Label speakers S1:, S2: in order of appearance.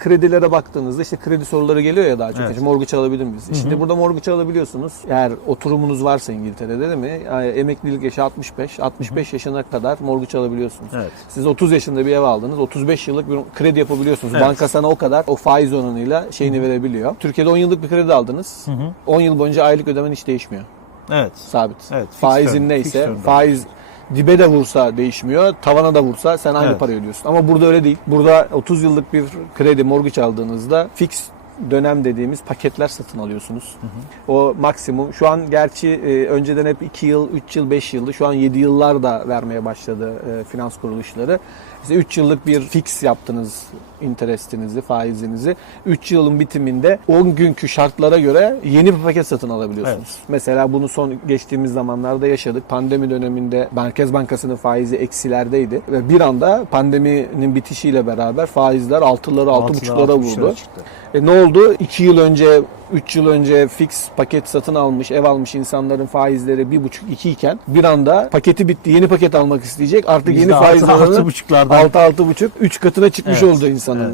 S1: Kredilere baktığınızda işte kredi soruları geliyor ya daha çok.
S2: Evet.
S1: İşte mortgage alabilir miyiz? Şimdi burada mortgage alabiliyorsunuz. Eğer oturumunuz varsa İngiltere'de değil mi? Yani emeklilik yaşı 65. 65 yaşına kadar mortgage alabiliyorsunuz.
S2: Evet.
S1: Siz 30 yaşında bir ev aldınız. 35 yıllık bir kredi yapabiliyorsunuz.
S2: Evet.
S1: Banka sana o kadar o faiz oranıyla şeyini verebiliyor. Türkiye'de 10 yıllık bir kredi aldınız. 10 yıl boyunca aylık ödemen hiç değişmiyor.
S2: Evet.
S1: Sabit.
S2: Evet,
S1: Faizin
S2: term,
S1: neyse,
S2: fixed term.
S1: Dibe de vursa değişmiyor, tavana da vursa sen aynı
S2: Evet.
S1: parayı ödüyorsun. Ama burada öyle değil. Burada 30 yıllık bir kredi, mortgage aldığınızda fix dönem dediğimiz paketler satın alıyorsunuz. O maksimum. Şu an gerçi e, önceden hep 2 yıl, 3 yıl, 5 yıldı. Şu an 7 yıllar da vermeye başladı e, finans kuruluşları. İşte 3 yıllık bir fix yaptınız interestinizi, faizinizi. 3 yılın bitiminde 10 günkü şartlara göre yeni bir paket satın alabiliyorsunuz.
S2: Evet.
S1: Mesela bunu son geçtiğimiz zamanlarda yaşadık. Pandemi döneminde Merkez Bankası'nın faizi eksilerdeydi ve bir anda pandeminin bitişiyle beraber faizler altıları altı buçuklara vurdu.
S2: çıktı.
S1: E ne oldu? 2 yıl önce, 3 yıl önce fix paket satın almış, ev almış insanların faizleri 1,5-2 iken bir anda paketi bitti. Yeni paket almak isteyecek. Artık yeni
S2: Yüzde altı,
S1: faiz oranı
S2: buçuklardan
S1: 6-6,5 3 katına çıkmış
S2: Evet,
S1: oldu insanın.
S2: evet.